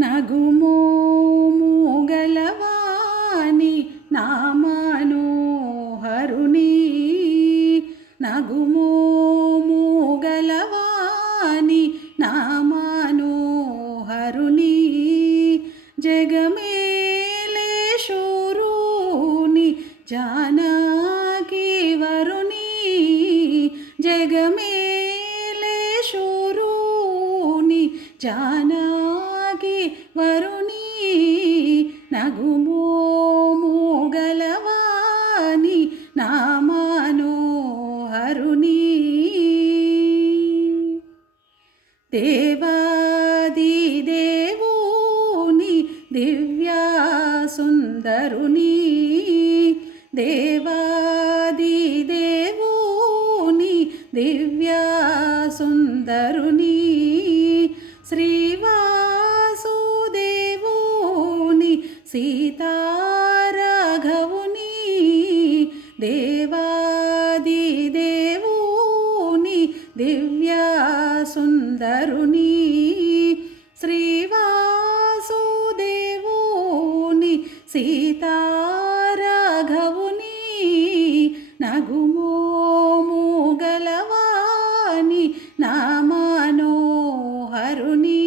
నగుమోము గలవాని నా మనోహరుని నగుమోము గలవాని నా మనోహరుని జగమేలే శూరుని జానకి వరుని జగమేలే శూరుని జానకి వరుని నగుమోము గలవాని నా మనోహరుని దేవాది దేవుని దివ్యా సుందరుని దేవాది దేవుని దివ్యా సుందరుని శ్రీవాసుదేవుని సీతారాఘవుని దేవాది దేవుని దివ్యా సుందరుని శ్రీవాసుదేవుని సీతారాఘవుని నగుమోము గలవాని నా మనోహరుని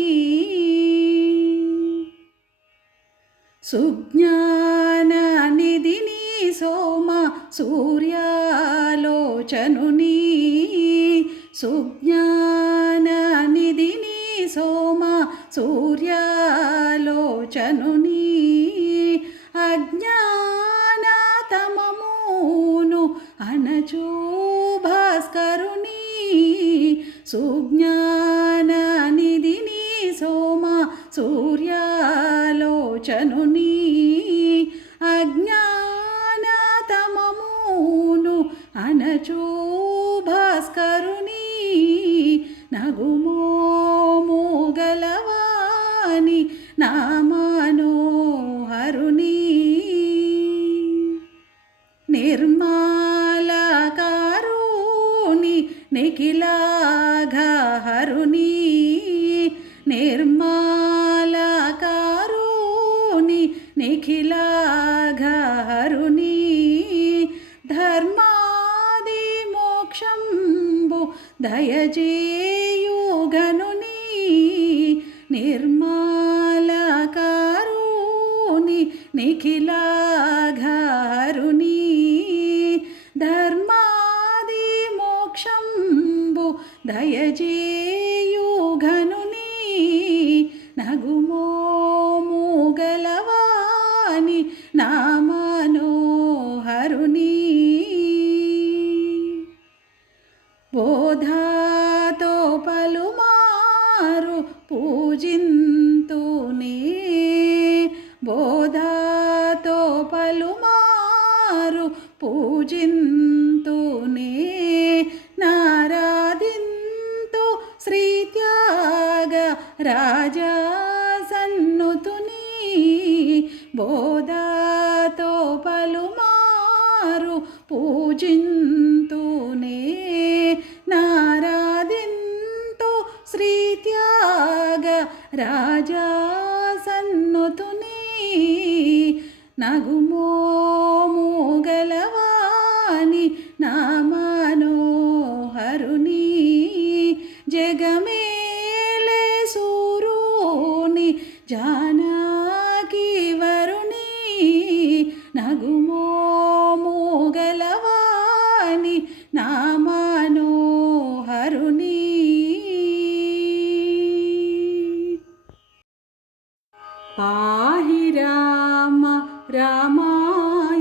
సుజ్ఞాన నిధిని సోమ సూర్యాలోచనుని సుజ్ఞాన నిధిని సోమ సూర్యాలోచనుని అజ్ఞానతమమును అనచు భాస్కరుని సుజ్ఞాన నిధిని సోమ సూర్యాలోచనుని అజ్ఞానతమమును అనచు భాస్కరుని నగుమోము గలవాని నా మనోహరుని నిర్మలకారుని నిఖిలాఘహరుని నిర్మలకారుని నిఖిలాఘహరుని ధర్మాది మోక్షంబు దయచేయుగనుని నిర్మలకారుని నిఖిలాఘహరుని ధర్మాది మోక్షంబు దయచేయుగనుని నగుమోము గలవాని నా మనోహరుని బోధాతో పలుమారు పూజింతునే బోధాతో పలుమారు పూజింతునే నారాధింతు శ్రీత్యాగ రాజా సన్నుతుని బోధాతో పలుమారు పూజింతునే నారాధింతు శ్రీత్యాగ రాజా సన్నుతుని నగుమోము గలవాని నా మనోహరుని జగమేలే సూరుని జానకి వరుని నగుమోము గలవాని నా మనోహరుని పాహి రామ రామాయణుచు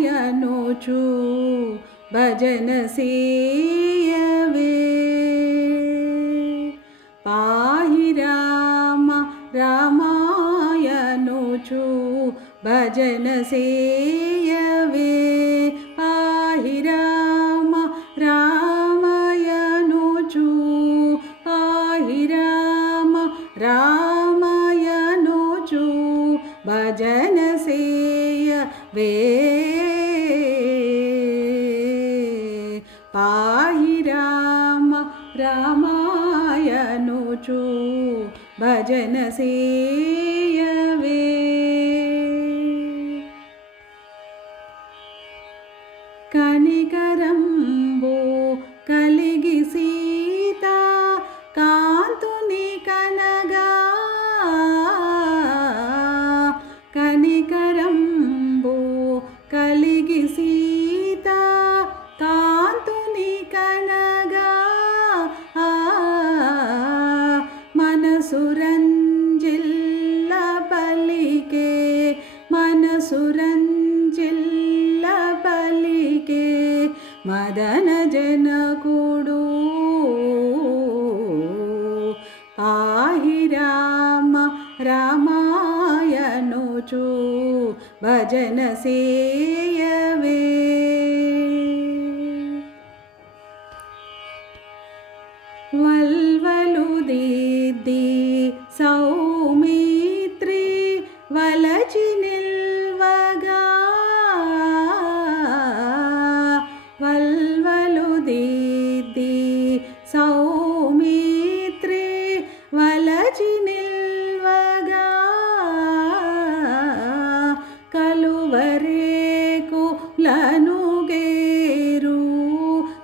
భజన సేయవే పాహి రామ రామాయణుచు భజన సేయవే పాహి రామ రామాయణుచు పాహి రామ రామాయణుచు భజన సేయవే పాహి రామ రామాయణుచు భజన సేయవే సురంజిల్ల పలికే మదన జనకుడు పాహి రామ రామాయనుచు భజన సేయవే వల్వలు దిద్ది సౌమిత్రి వలచి నిల్వగా వల్వలు దిద్ది సౌమిత్రి వలచి నిల్వగా కలువరేకు లనుగేరు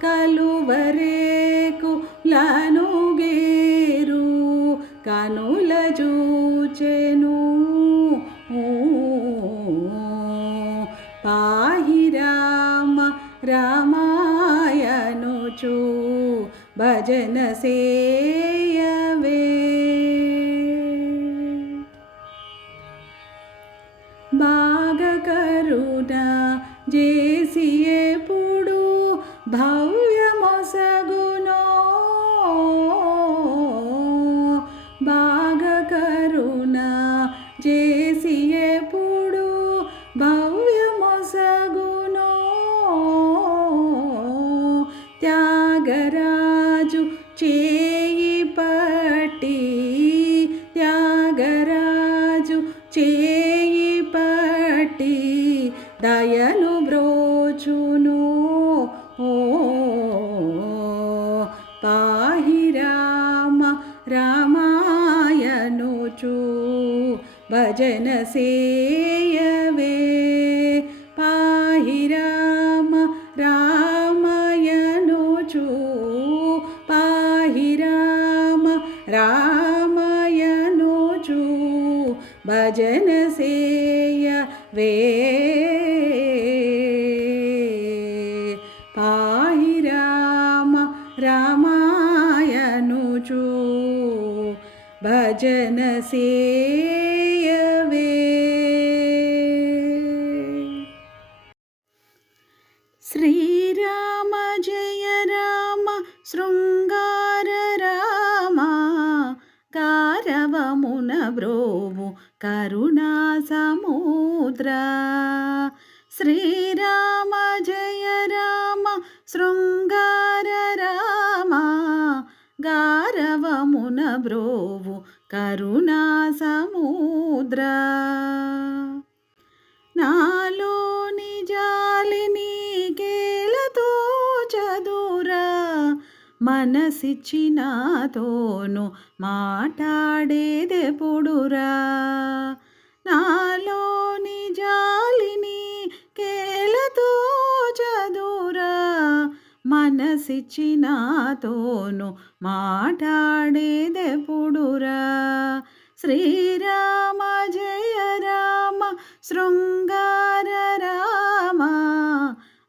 కలువరేకు లనుగేరు కనుల జూచెను పాహి రామ రామాయనుచు భజన సేయవే భాగకరుణ జేసి ఎప్పుడు భవ్యమొసగునో భాగకరుణ జేసి ఎప్పుడు భవ్యమొసగునో త్యాగరాజు చేయి పట్టి త్యాగరాజు చేయి పట్టి దయను బ్రోచును పాహి రామ రామాయనుచు భజన సేయవే పాహి రామ రామాయనుచు పాహి రామ రామాయనుచు భజన సేయవే పాహి రామ రామాయనుచు భజన సేయవే శ్రీరామ జయ రామ శృంగార రామ గారవమున బ్రోవు కరుణా సముద్ర శ్రీరామ జయ రామ శృంగార రామ గారవమున బ్రోవు కరుణా సముద్ర నాలోని జాలిని కేలతో చదురా మనసిచ్చినాతోను మాట్లాడేదెప్పుడురా నాలోని జాలిని కేలతో చదురా మనసిచ్చినాతోను మాట్లాడేదెప్పుడురా శ్రీరామ జయ రామ శృంగార రామ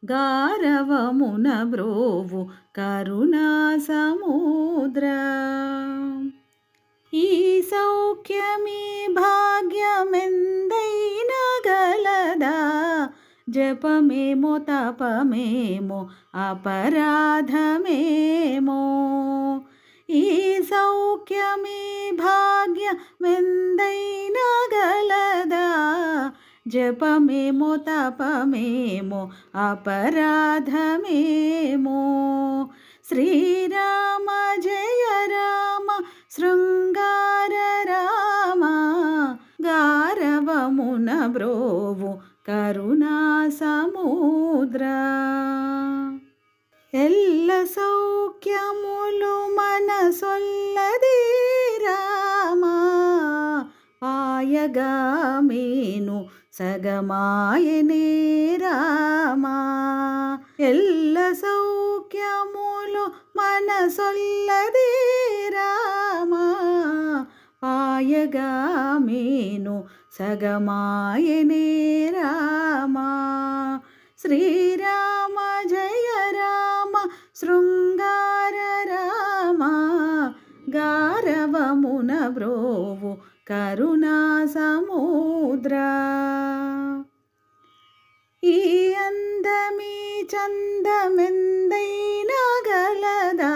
గారవమున బ్రోవు కరుణా సముద్ర ఈ సౌఖ్యమీ భాగ్యమెందైనా గలదా జపమేమో తపమేమో అపరాధమేమో ఈ సౌఖ్యమీ భాగ్యమెందైనా గలదా జపమేమో తపమేమో అపరాధమేమో శ్రీరామ జయ రామ శృంగార రామ గారవమున బ్రోవు కరుణా సముద్ర ఎల్ల సౌఖ్యములు మనసొల్లది రామ పాయగా మేను సగమాయనే రామా ఎల్ల సౌఖ్యములు మనసొల్లది రామా పాయగా మేను సగమాయనే రామా శ్రీరామ జయ రామ శృంగార రామ గారవమున బ్రోవు కరుణా సముద్ర ఈ అందమీ చందమెందైనా గలదా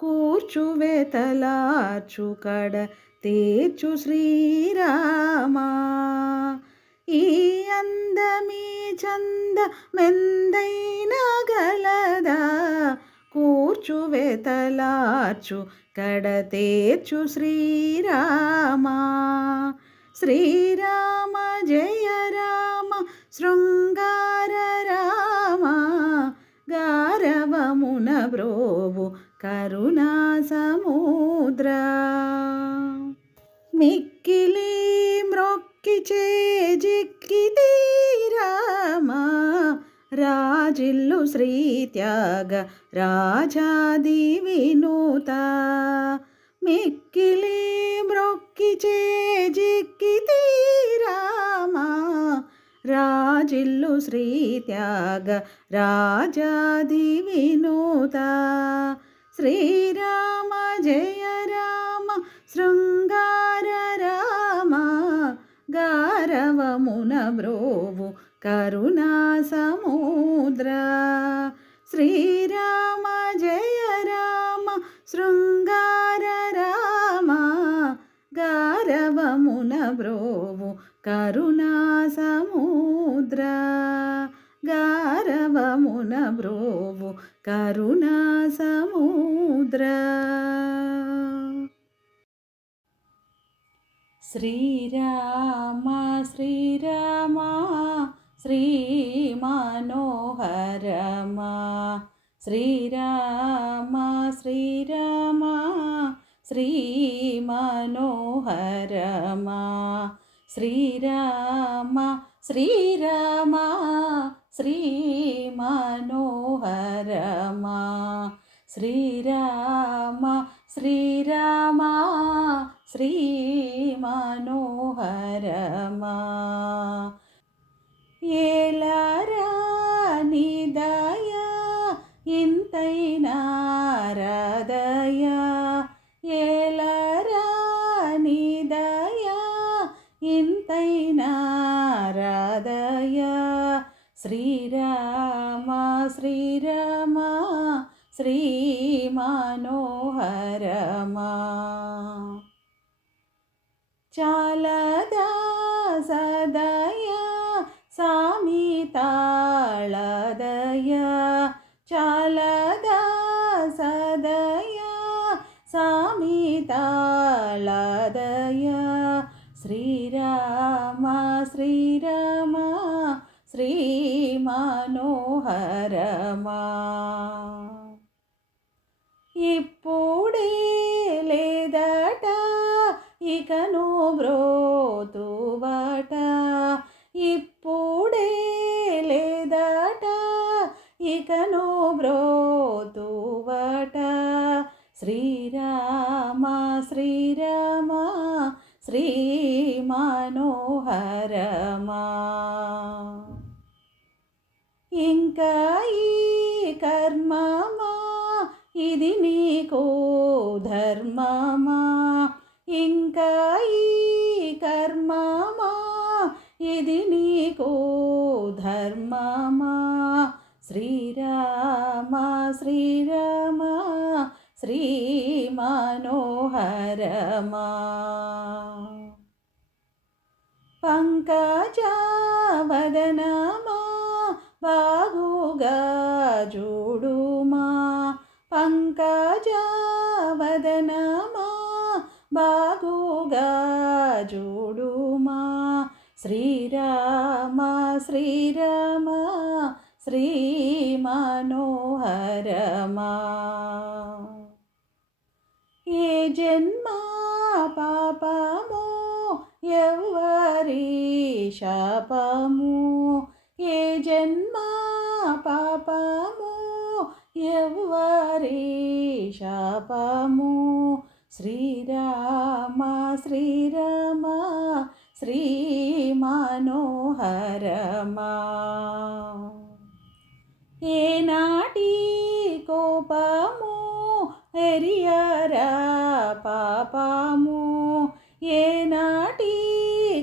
కూర్చువెతలార్చు కడ తీర్చు శ్రీరామా. ఈ అందమీ చందమెందైనా గలదా కూర్చువెతలార్చు కడ తీర్చు శ్రీరామా. శ్రీరామ జయ రామ శృంగార రామ గారవమున బ్రోవు కరుణా సముద్ర. మిక్కిలి మ్రొక్కి చేజిక్కితి రామ రాజిల్లు శ్రీత్యాగ రాజాది వినూత. మిక్కిలి మ్రొక్కి చేజిక్కితి రామ రాజిల్లు శ్రీత్యాగ రాజాది వినూత. శ్రీరామ జయ రామ శృంగార రామ గారవమున బ్రోవు కరుణా సముద్ర. శ్రీరామ జయ రామ శృంగార రామ గారవమున బ్రోవు కరుణా సముద్ర. గారవమున బ్రోవు కరుణా సముద్ర. శ్రీరామ శ్రీరామ శ్రీ మనోహరమా. శ్రీరామ శ్రీరామ శ్రీ మనోహరమా. శ్రీరామ శ్రీరామ శ్రీ మనోహరమా. శ్రీరామ శ్రీరామ శ్రీ మనోహరమా. ఏలరా నీ దయా ఇంతైనా రాదయా. ఏలరా నీ దయా ఇంతైనా రాదయా. శ్రీరామ శ్రీరామ శ్రీ మనోహరమా. చాలదా సదయా సామి తాళదయా. చాలదా సదయా సామి తాళదయా. శ్రీరామ శ్రీరామ శ్రీ మనోహరమా. ఇప్పుడే లేదట ఇకను బ్రోతువట. ఇప్పుడే లేదట ఇకను బ్రోతువట. శ్రీరామ శ్రీరామ శ్రీ మనోహరమా. ఇంకా ఈ కర్మమా ఇది నీకు ధర్మమా. ఇంకా ఈ కర్మమా ఇది నీకు ధర్మమా. శ్రీరామ శ్రీరామ శ్రీ మనోహరమా. పంకజవదనమా బాగుగా చూడుమా. పంకజవదనమా బాగుగా చూడుమా. శ్రీరామ శ్రీరామ శ్రీ మనోహరమా. ఏ జన్మ పాపమో ఎవ్వరి శాపము. ఏ జన్మ పాపము ఎవ్వరి శాపము. శ్రీరామ శ్రీరామ శ్రీ మనోహరమా. ఏనాటి కోపము ఎరియరా పాపము. ఏనాటి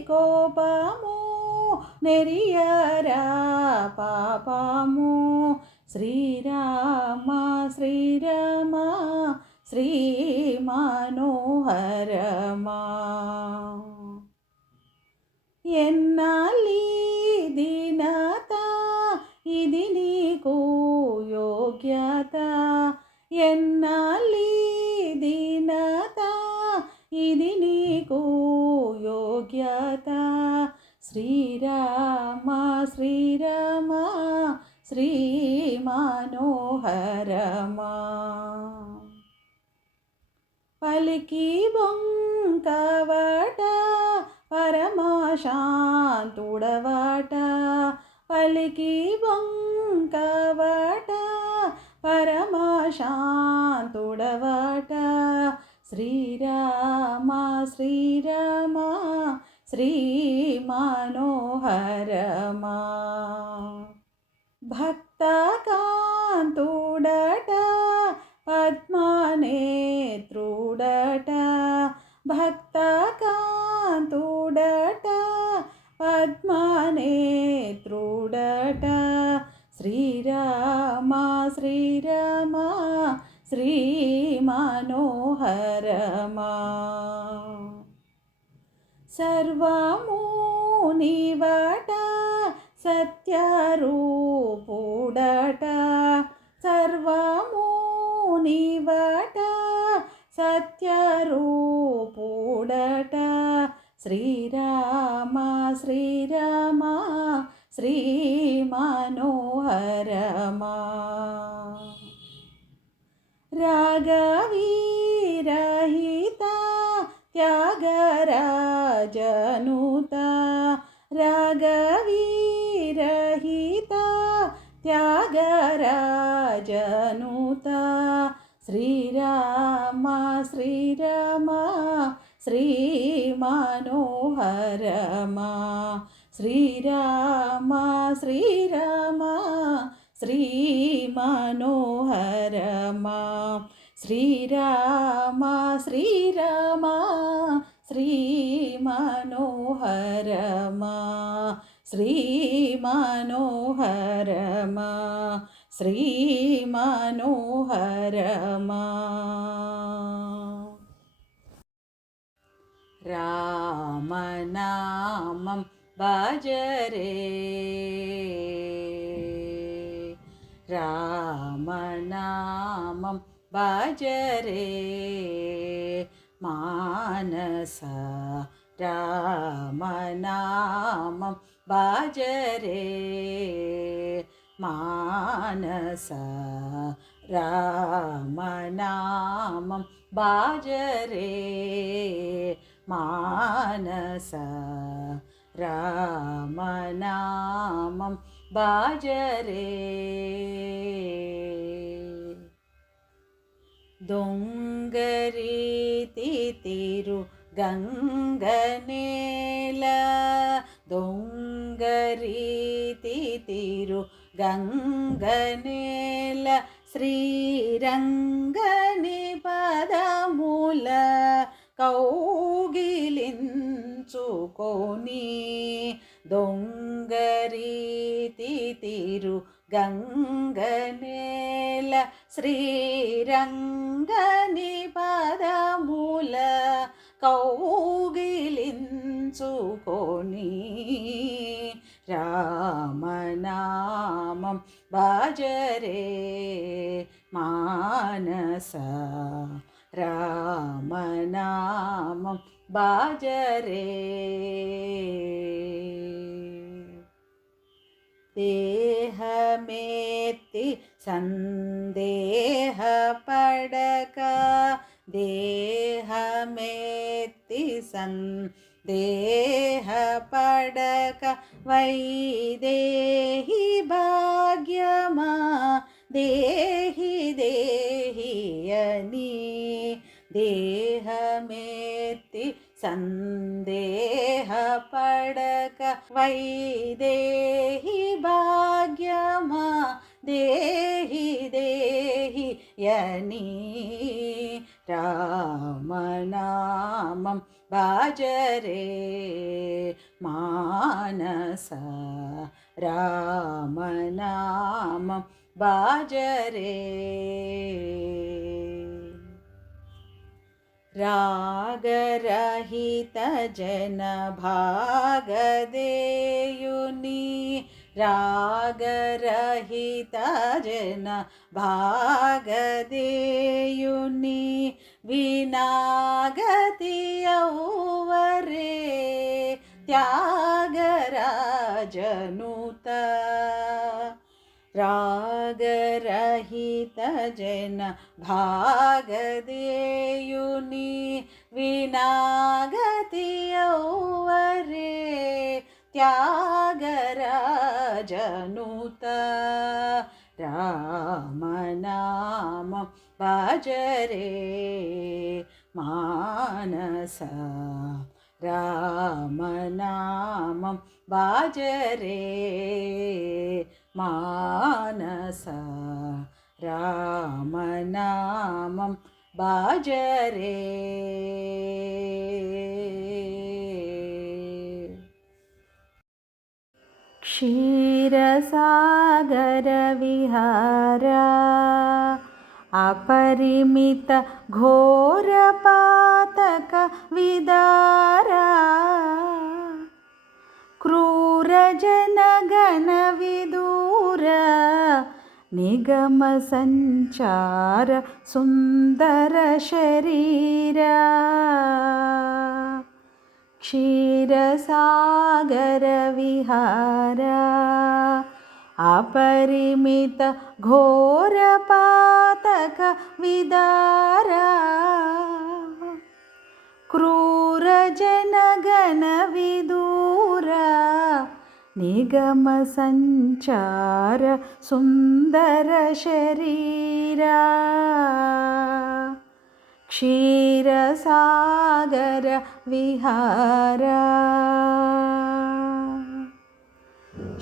కోపము నెరియరా పాపము శ్రీరామ శ్రీరామ శ్రీ మనోహరమా ఎన్నాలి దీనత ఇది నీకు యోగ్యత ఎన్నాలి దీనత ఇది నీకు యోగ్యత శ్రీరామ శ్రీరామ శ్రీ మనోహరమా పలికి బొంకవట పరమశాంతుడవట పలికి బొంకవట పరమశాంతుడవట శ్రీరామ శ్రీరామ శ్రీ మనోహరమా భక్తకాంతుడట పద్మనేత్రుడట భక్తకాంతుడట పద్మనేత్రుడట శ్రీరామ శ్రీరామ శ్రీ మనోహరమా సర్వము నీవట సత్యరూపుడట సర్వము నీవట సత్యరూపుడట శ్రీరామ శ్రీరామ శ్రీ మనోహరమా రాగవీరహిత త్యాగరాజనుత రాగవీరహిత త్యాగరాజనుత శ్రీరామ శ్రీరామ శ్రీ మనోహరమా శ్రీరామ శ్రీరామ శ్రీ మనోహరమా శ్రీరామ శ్రీరామ శ్రీ మనోహరమా శ్రీ మనోహరమా శ్రీ మనోహరమా రామనామం భజరే రామనామం భజరే మానస రామనామం భజరే మానస రామనామం భజరే మానస రామనామం భజరే దొంగరీతి తిరు గంగనేల దొంగరీతి తిరు గంగనేల శ్రీరంగని పదముల కౌగిలించుకొని దొంగరీతి తిరు గంగనేల శ్రీరంగని పదముల కౌగిలించుకొని రామనామం భజరే మానస రామనామం భజరే దేహమేత్తి సందేహపడక దేహమేత్తి సందేహపడక వైదేహి భాగ్యమా దేహి దేహి అని దేహమేత్తి సందేహపడక వైదేహి భాగ్యమా దేహి దేహి యని రామనామం భజరే मानस रामनामं भजरे रागरहित जन भागदेयुनि रागरहित जन भागदेयुनि विनागति यौवरे त्यागराजनुत रागरहित जन भागदेयुनि विनागति यौवरे त्यागराजनुत रामनामं भजरे मानस रामनामं भजरे मानस रामनामं भजरे क्षीरसागर विहारा अपरिमित घोरपातक विदारा क्रूर जनगण विदूर निगम संचार सुंदर शरीरा क्षीरसागर विहारा अपरिमित घोरपातक विदारा क्रूर जनगण विदूर निगम संचार सुंदर शरीरा क्षीरसागर विहारा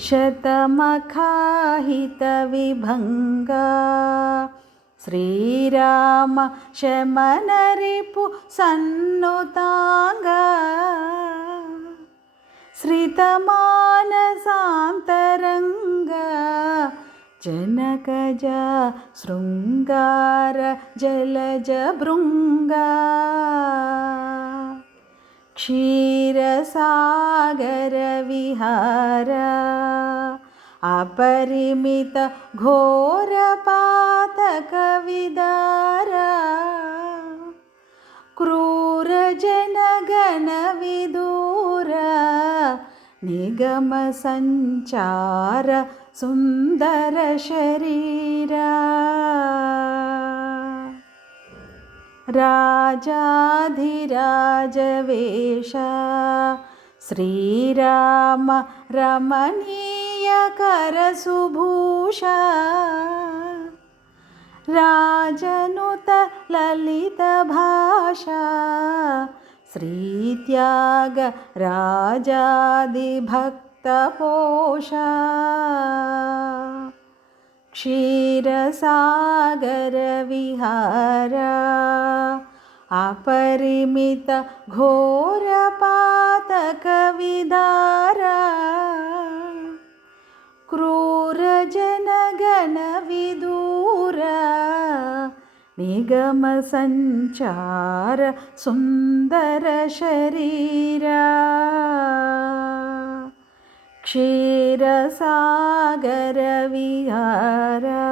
शतमखाहित विभंगा श्रीराम शमन रिपु सन्नुतांगा श्रितमानसान्तरंगा जनकज शृंगार जलज भृंगा क्षीरसागर विहारा अपरिमित घोरपातक विदारा क्रूर जनगण विदूर निगम संचार सुंदर शरीरा राजाधिराज वेशा श्रीराम रमणीय कर सुभूषा राजनुत ललित भाषा श्रीत्याग राजादिभक्त पोषा क्षीरसागर विहारा अपरिमित घोरपातक विदारा क्रूर जनगण विदूर निगम संचार सुंदर शरीरा क्षीरसागर विहारा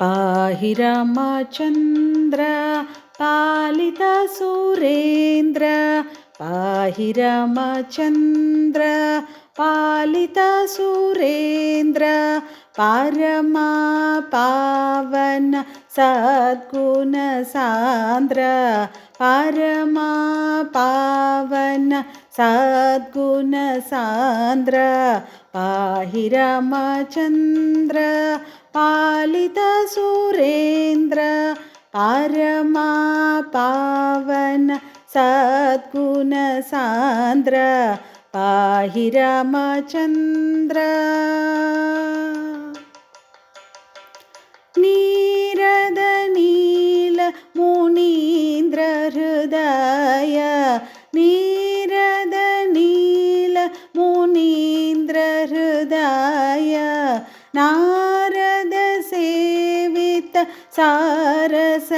पाहि रामचंद्र पालित सुरेंद्र पाहि रामचंद्र पालित सुरेंद्र परमा पावन सद्गुण सांद्र परमा पावन सद्गुण सांद्र पाहि रामचंद्र पालित सुरेंद्र परमा पावन सद्गुण सांद्र पाहि रामचंद्र नीरद नील मुनि मुनीन्द्रहृदय नीरद नील मुनीन्द्रहृदय नारद सेवित सारसनयन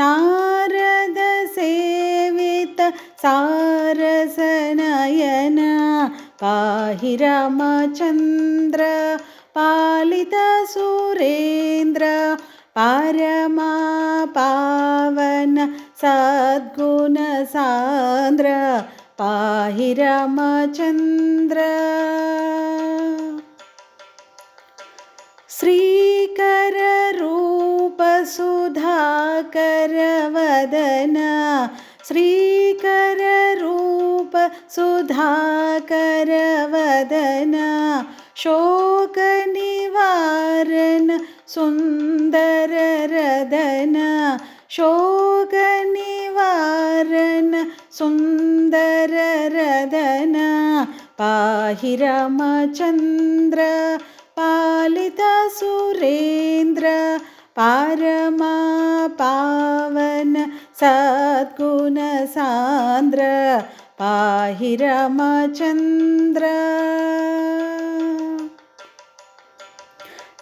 नारद सेवित सारसनयन पाहि रामचन्द्र पालित सुरेन्द्र परमा पावन सद्गुण सान्द्र पाहि रामचन्द्र श्रीकर रूप सुधाकर वदन श्रीकर रूप सुधाकर वदन शोक निवारण सुंदर रदन शोक निवारण सुंदर रदन पाहि रामचन्द्र पालित सुरेन्द्र परमा पावन सद्गुण सान्द्र पाहि रामचन्द्र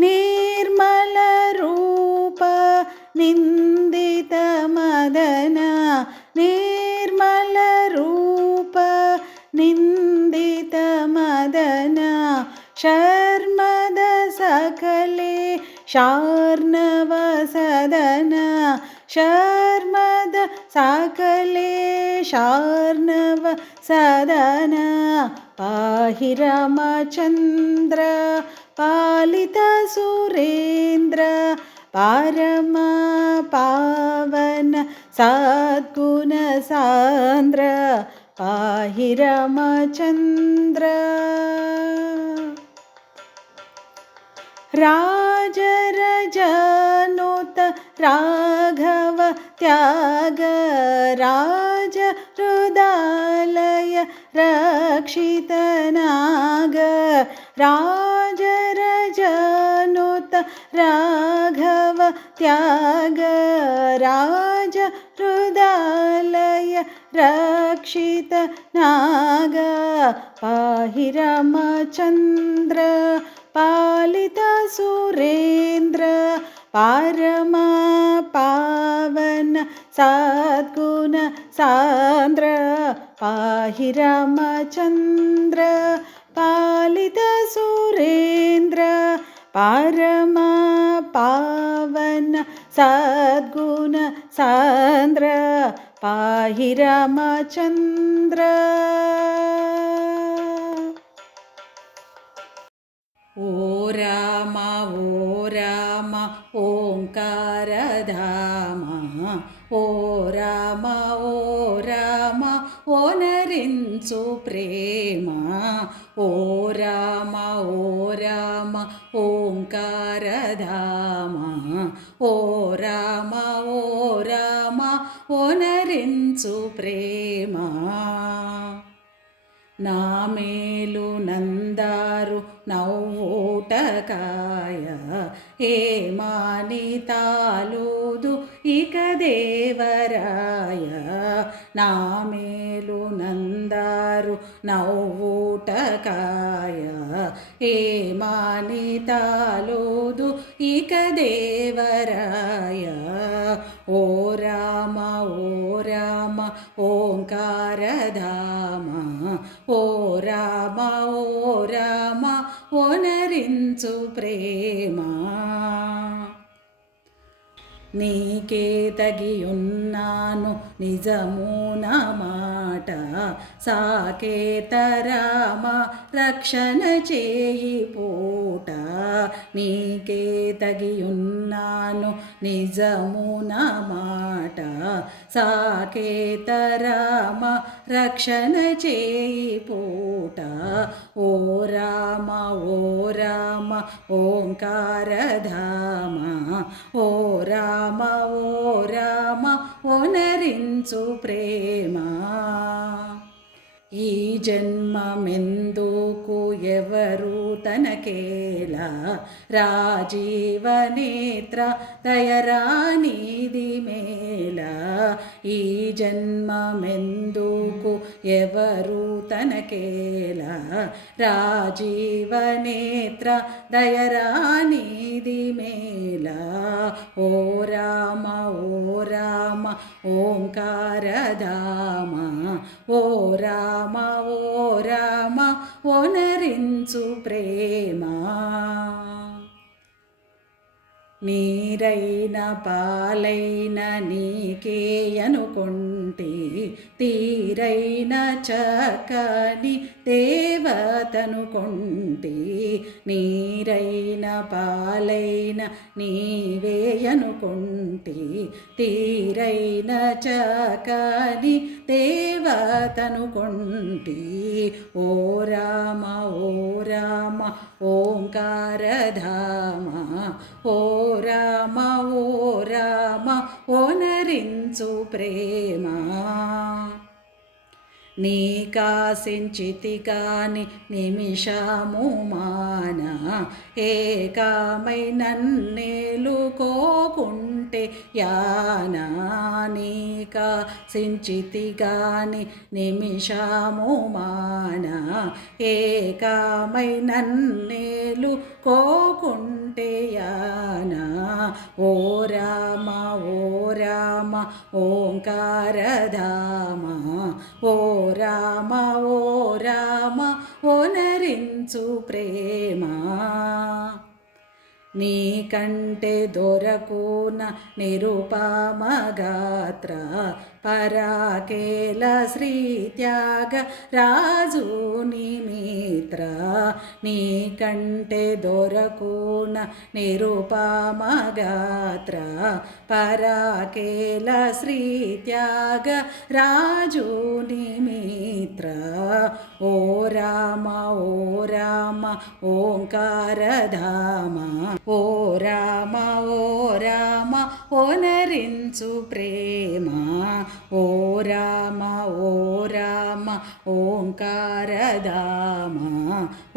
निर्मल रूप निन्दित मदन निर्मल रूप निन्दित मदन शर्मद सकले शार्णव सदन शर्मद सकले शार्णव सदन पाहि रामचन्द्र पालित सुरेन्द्र परमा पावन सद्गुण सान्द्र पाहि रामचन्द्र राजरजनुत राघव त्याग राज हृदालय रक्षित नाग राजरजनुत राघव त्याग राज हृदालय रक्षित नाग पाहि रामचन्द्र पालित सुरेन्द्र परमा पावन सद्गुण सान्द्र पाहि रामचन्द्र पालित सुरेन्द्र परमा पावन सद्गुण सान्द्र पाहि रामचन्द्र ओ राम ओंकारधाम ओ राम ओनरिंचु प्रेम ओ राम ओंकारधाम ओ राम ओनरिंचु प्रेम నా మేలు నందారు నవ్వుటకాయ ఏమాని తాలూదు ఇక దేవరాయ నా మేలు నందారు నవ్వుటకాయ ఏమాని తాలూదు ఇక దేవరాయ ఓ రామ ఓంకారధామ ఓ రామ ఓనరించు ప్రేమ నీకే తగియున్నాను నిజమున మాట సాకేత రామ రక్షణ చేయి పూట నీకే తగియున్నాను నిజమున మాట సాకేత రామ రక్షణ చేయి పూట ఓ రామ ఓంకారధామ ఓ రామ ఓనరించు ప్రేమ ఈ జన్మమెందుకు ఎవరు తనకేలా రాజీవనేత్ర దయరానిది మేలా ఈ జన్మమెందుకు ఎవరు తనకేలా రాజీవనేత్ర దయరానిది మేలా ఓ రామ ఓంకారధామ ఓ రామ ఓనరించు ప్రేమ నీరైన పాలైన నీకే అనుకుంటే తీరైన చక్కని దేవతనుకుంటే నీరైన పాలైన నీవే అనుకుంటే తీరైన చక్కని దేవతనుకుంటే ఓ రామ ఓంకారధామ ఓ రామ ఓనరించు ప్రేమ నీ కాసించితి కాని నిమిషము మాన ఏకామై నన్నేలుకోకుంటే యానా నీ కాసించితి కాని నిమిషము మాన ఏకామై నన్నేలుకోకుంటే యానా ఓ రామ ఓంకారధామ ఓ రామ ఓనరించు ప్రేమ నీకంటే దొరకున నిరుపమ గాత్ర పరాకేల శ్రీ త్యాగ రాజు నిమిత్ర నీకంటే దొరకున నిరుపమ గాత్ర పరాకేల శ్రీ త్యాగ రాజు నిమిత్ర ఓ రామ ఓంకారధామ ఓ రామ ఓనరించు ప్రేమ ఓ రామ ఓంకారధామ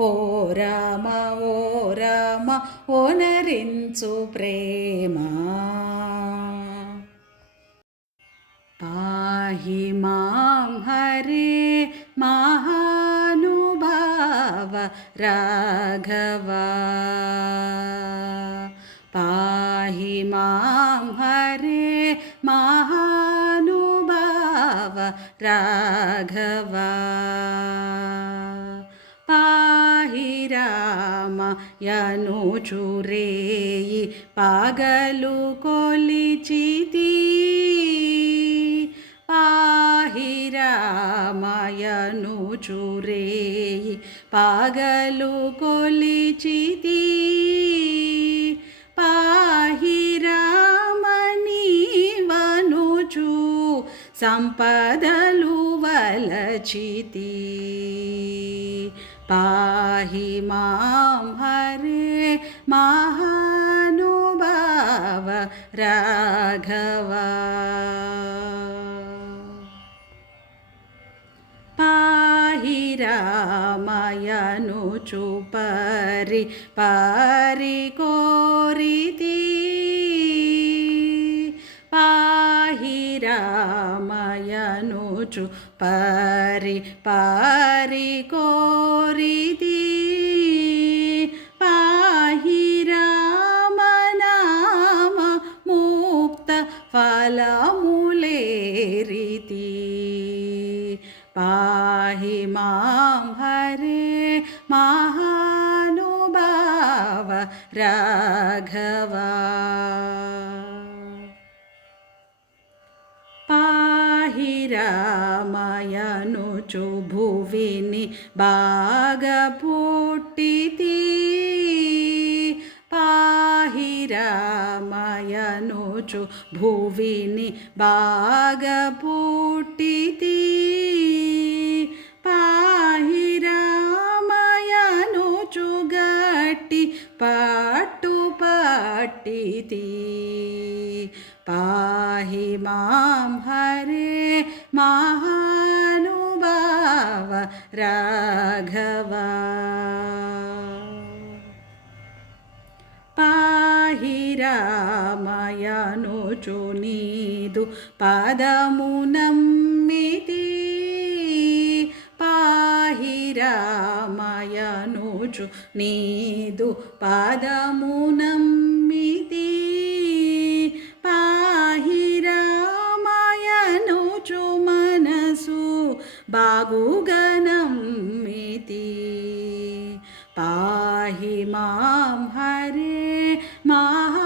ఓ రామ ఓనరించు ప్రేమ పాహి మాం హరే మహానుభావ రాఘవా పాహి మాం హరే మహానుభావ రాఘవా పాహి రామ యనుచురేయి పగలు కొలిచితి పాహి రామయనుచురేయి పగలు కొలిచితి పాహి రామనీవనుచు సంపదలు వలచితి పాహి మాం హరే మహానుభావ రాఘవా పాహి రామయనుచు పరి కోరితి పాహి రామయనుచు పరి కోరితి పాహి రామనామ ముక్త ఫలములేరితి పాహి మాం హరే మహానుభావ రాఘవా పాహి రామయనుచు భువిని బాగా పుట్టితి పాహి రామయనుచు భువిని బాగా పుట్టితి పాహి రామయనుచు గట్టి పట్టు పట్టితి పాహి మాం హరే మహానుభావ రాఘవా పాహి రామయనుచు నీదు పదము నమ్మితి పాహి రామయనుచు నీదు పదము నమ్మితి పాహి రామయనుచు మనసు బాగుగా నమ్మితి పాహి మాం హరే మహానుభావ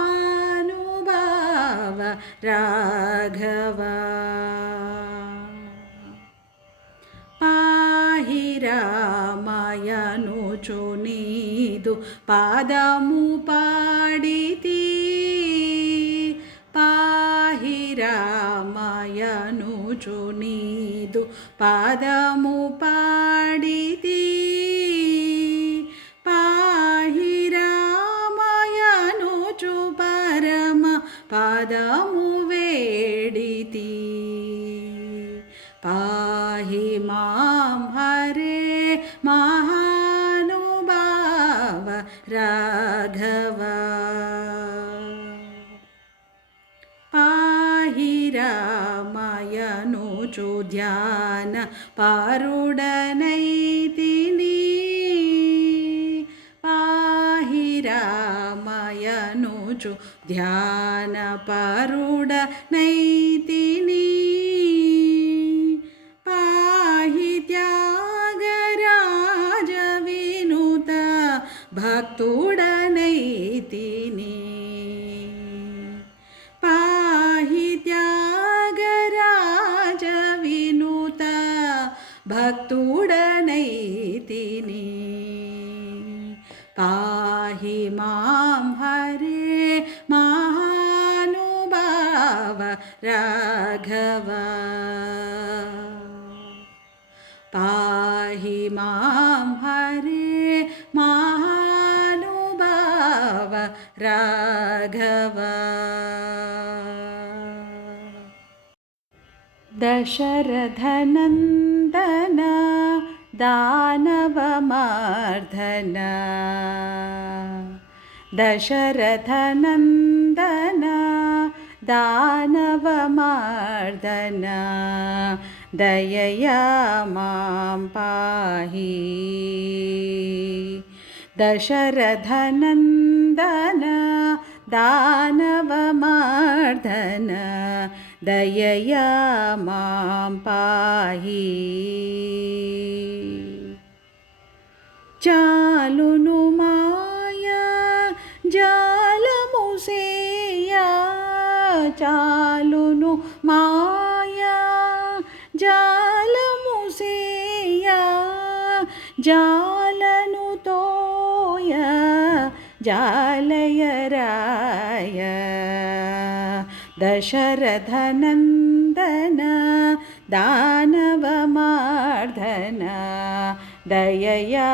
రాఘవా పాహి రామయనుచు నీదు పాదము పాడితి పాహి రామయనుచు నీదు పాదము పాడితి పాహి రామయనుచు పరమ పదము వేడితి పాహి మాం హరే మహానుభావ రాఘవా పాహి రామయనుచు ధ్యాన పరుడనైతిని పాహి రామయనుచు ధ్యాన పరుడనైతిని పాహి త్యాగరాజ వినుత భక్తుడనైతిని పాహి త్యాగరాజ వినుత భక్తుడనైతిని పాహి మాం హరే మహానుభావ రాఘవా పాహి మాం హరే మహానుభావ రాఘవా దశరథనందన దానవమర్దన దశరథనందన దానవమర్దన దయయా మాం పాహి దశరథనందన దానవమర్దన దయయా మాం పాహి చాలును మాయా జాలము సేయా చాలును మాయా జాలము సేయా జాలను తోయ జాలయరాయ దశరథనందన దానవమర్దన దయయా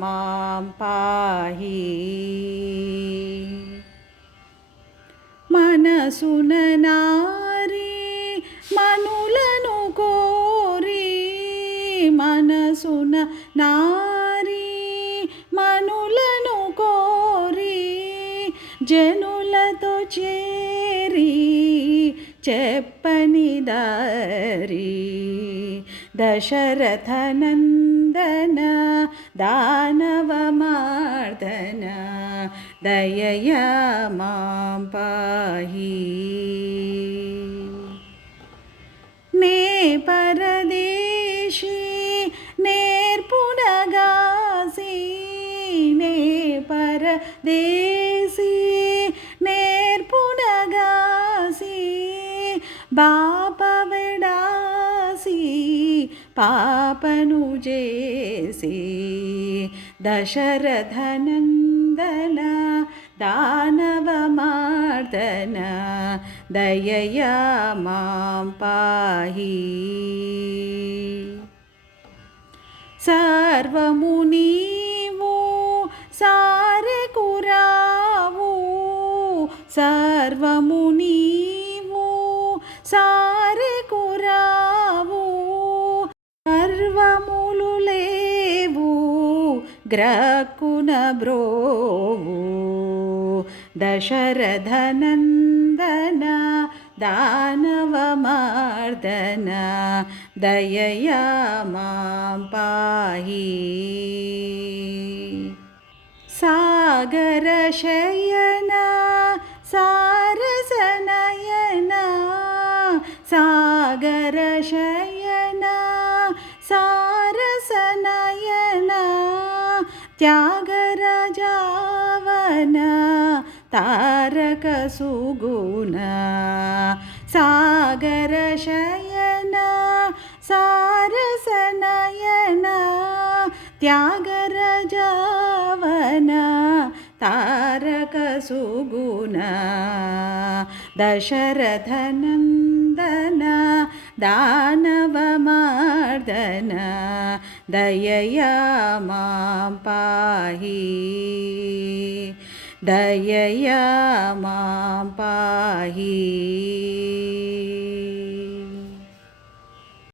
మాం పాహి మనసున నారి మనులను కోరి మనసున నారి మనులను కోరి జనులతో చేరి చెప్పని దారి దశరథనందన దానవమర్దన దయయా మాం పాహి నే పరదేశీ నేర్పునగాసి నే పరదేశీ నేర్పునగాసి బాపవిడాసి పాపను చేసి దశరథనందన దానవమర్దన దయయా మాం పాహి సర్వము నీవు సారెకురావు సర్వము నీవు సారెకురావు సర్వములు గ్రక్కున బ్రోవు దశరథనందన దానవమర్దన దయయా మాం పాహి సాగరశయన సారసనయన సాగరశయన సారసనయన త్యాగరాజావన తారక సుగుణ సాగరశయన సారసనయన త్యాగరాజావన తారక సుగుణ దశరథనందన దానవమర్దన దయయా మాం పాహి దయయా మాం పాహి